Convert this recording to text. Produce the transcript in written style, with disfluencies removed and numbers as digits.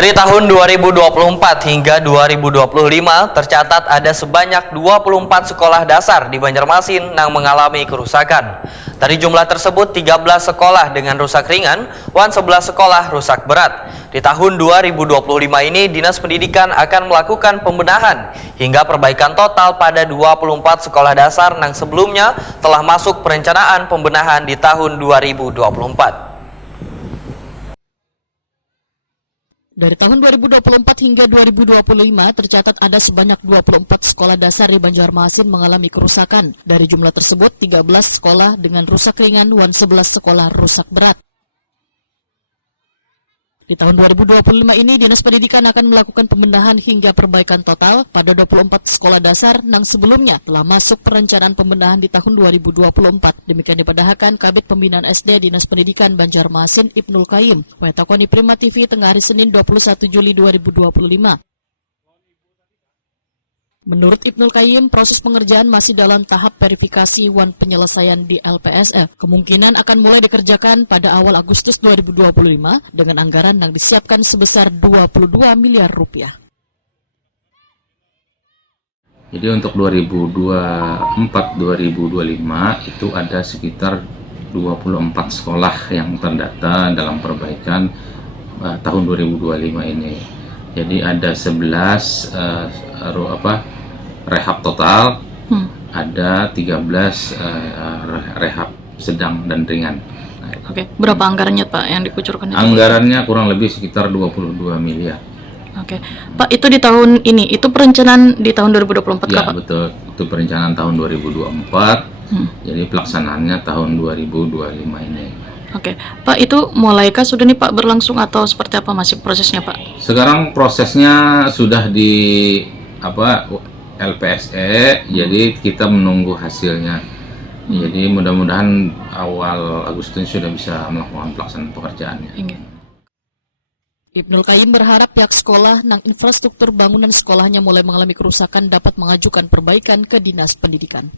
Dari tahun 2024 hingga 2025 tercatat ada sebanyak 24 sekolah dasar di Banjarmasin yang mengalami kerusakan. Dari jumlah tersebut 13 sekolah dengan rusak ringan, 11 sekolah rusak berat. Di tahun 2025 ini Dinas Pendidikan akan melakukan pembenahan hingga perbaikan total pada 24 sekolah dasar yang sebelumnya telah masuk perencanaan pembenahan di tahun 2024. Dari tahun 2024 hingga 2025 tercatat ada sebanyak 24 sekolah dasar di Banjarmasin mengalami kerusakan. Dari jumlah tersebut 13 sekolah dengan rusak ringan dan 11 sekolah rusak berat. Di tahun 2025 ini Dinas Pendidikan akan melakukan pembenahan hingga perbaikan total pada 24 sekolah dasar yang sebelumnya telah masuk perencanaan pembenahan di tahun 2024. Demikian dipadahkan Kabid Pembinaan SD Dinas Pendidikan Banjarmasin Ibnul Qayyim. Wetakoni Prima TV tengah hari Senin 21 Juli 2025. Menurut Ibnul Qayyim, proses pengerjaan masih dalam tahap verifikasi dan penyelesaian di LPSE. Kemungkinan akan mulai dikerjakan pada awal Agustus 2025 dengan anggaran yang disiapkan sebesar 22 miliar rupiah. Jadi untuk 2024-2025 itu ada sekitar 24 sekolah yang terdata dalam perbaikan tahun 2025 ini. Jadi ada 11 rehab total, ada 13 rehab sedang dan ringan. Nah, Oke, berapa anggarannya Pak yang dikucurkan? Anggarannya kurang lebih sekitar 22 miliar. Oke, Pak, itu di tahun ini, itu perencanaan di tahun 2024 Ya, Pak? betul. Itu perencanaan tahun 2024. Jadi pelaksanaannya tahun 2025 ini. Oke, Pak, itu mulaikah sudah nih Pak berlangsung atau seperti apa masih prosesnya Pak? Sekarang prosesnya sudah di LPSE, jadi kita menunggu hasilnya. Jadi mudah-mudahan awal Agustus sudah bisa melakukan pelaksanaan pekerjaannya. Ibnul Qayyim berharap pihak sekolah yang infrastruktur bangunan sekolahnya mulai mengalami kerusakan dapat mengajukan perbaikan ke Dinas Pendidikan.